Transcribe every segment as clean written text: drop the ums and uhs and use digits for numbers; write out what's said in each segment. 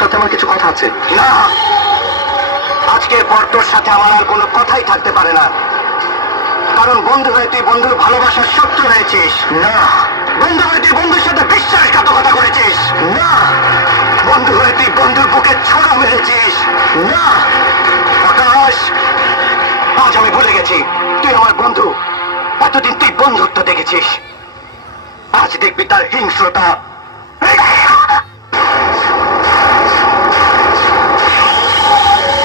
সাথে আমার কিছু কথা আছে। না, আজকের পর তোর সাথে আমার আর কোনো কথাই থাকতে পারে না, কারণ বন্ধু হয়ে তুই বন্ধুর ভালোবাসার শত্রু হয়েছিস। না, বন্ধু হয়ে তুই বন্ধুর সাথে বিশ্বাসঘাতকতা করেছিস। না, বন্ধু হয়ে তুই বন্ধুর বুকে ছড়া মেরেছিস। না আকাশ, আজ আমি ভুলে গেছি তুই আমার বন্ধু। এতদিন তুই বন্ধুত্ব দেখেছিস, আজ দেখবি তার হিংস্রতা।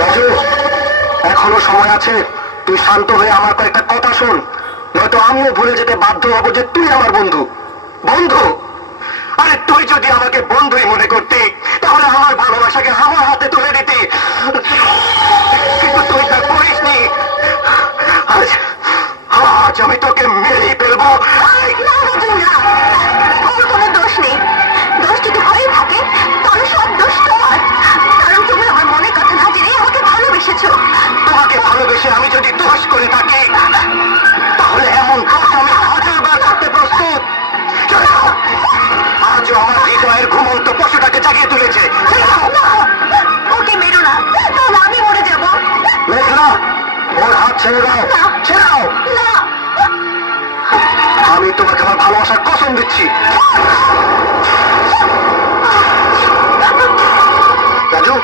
রাজু, এখনো সময় আছে, তুই শান্ত হয়ে আমার কয়েকটা কথা শোন, নয়তো আমিও ভুলে যেতে বাধ্য হব যে তুই আমার বন্ধু। বন্ধু? আরে তুই যদি আমাকে বন্ধুই মনে করতি তাহলে আমার ভালোবাসাকে আমার হাতে তুলে দিতি, কিন্তু তুই তা করিসনি। আজ আজ আমি তোকে মেরেই ফেলবো। ওর কোনো দোষ নেই, দোষ যদি হয়ে থাকে তাহলে সব দোষ তোমার, কারণ তুমি আমার মনের কথা না জেনে আমাকে ভালোবেসেছো। তোমাকে ভালোবেসে আমি যদি দোষ করে থাকি তাহলে এমন দোষ আমি হাজারবার করতে প্রস্তুত। আজও আমার হৃদয়ের ঘুমন্ত পশুটাকে জাগিয়ে তুলেছে। ওকে মেরো না, তাহলে আমি মরে যাবো। মেঘলা, ওর হাত ছেড়ে দাও, ছেড়ে দাও। না, আমি তোমাকে আমার ভালোবাসার কসম দিচ্ছি। রাজু,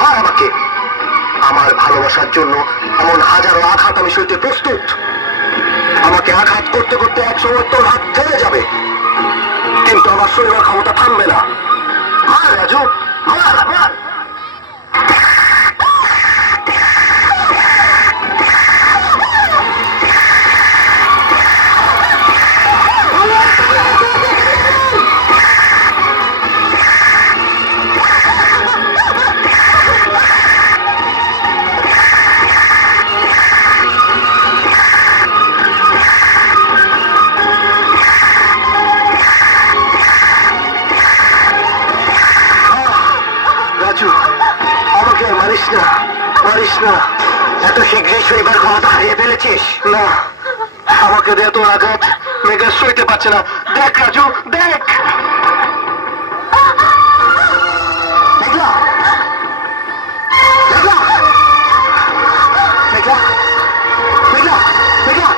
ভাই আমাকে, আমার ভালোবাসার জন্য এমন হাজারো আঘাত আমি সইতে প্রস্তুত। আমাকে আঘাত করতে করতে একসময় তোর হাত থেমে যাবে, কিন্তু আমার শরীরের ক্ষমতা থামবে না। মার রাজু, মার মার। রাজু, আমাকে আর মারিস না, মারিস না। এত শীঘ্রই শৈবার ক্ষমতা হারিয়ে ফেলেছিস। না, আমাকে দে তোর আঘাত, মেঘা সইতে পারছে না। দেখ রাজু, দেখ। মেঘলা, মেঘলা, মেঘলা, মেঘলা, মেঘলা।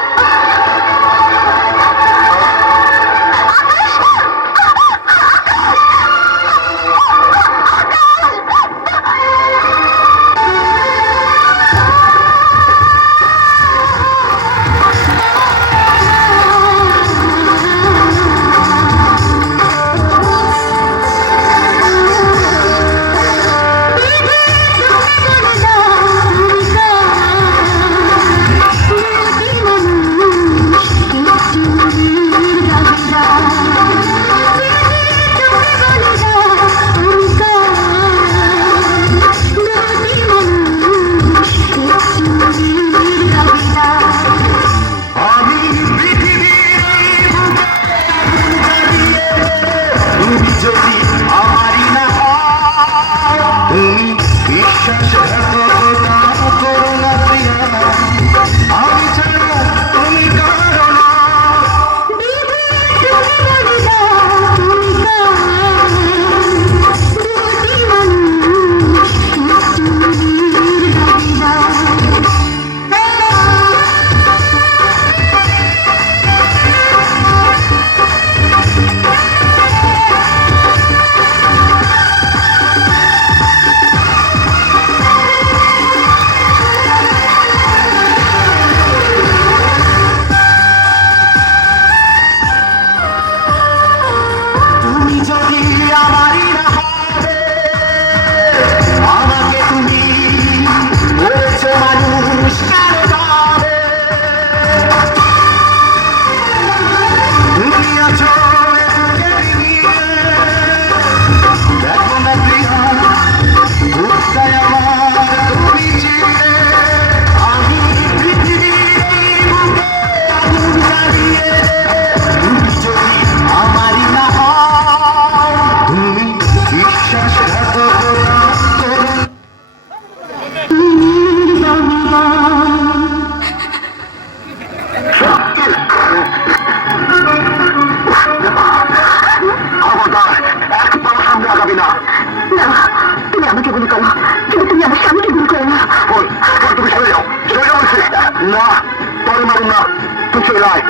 নয়।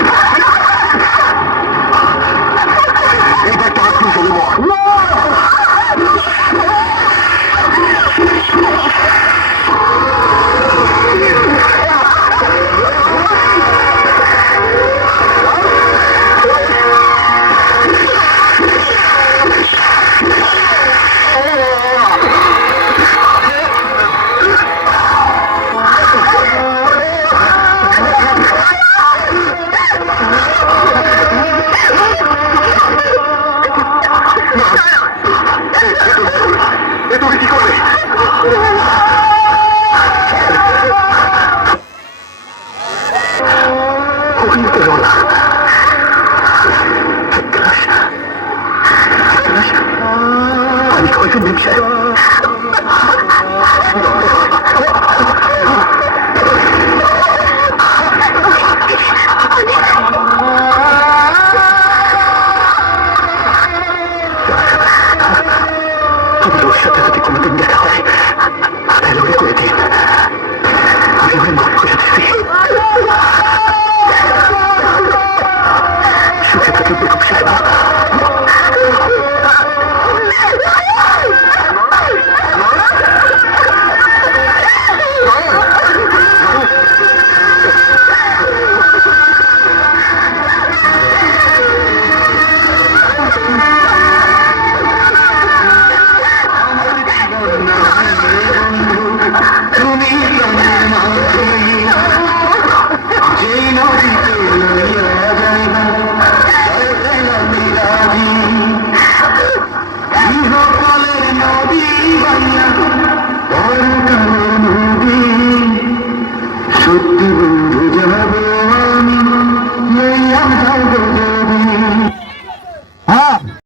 এই ব্যাগটা হাসপাতাল চলে তুমি কি করবে? আমি কয়েকজন সাহেব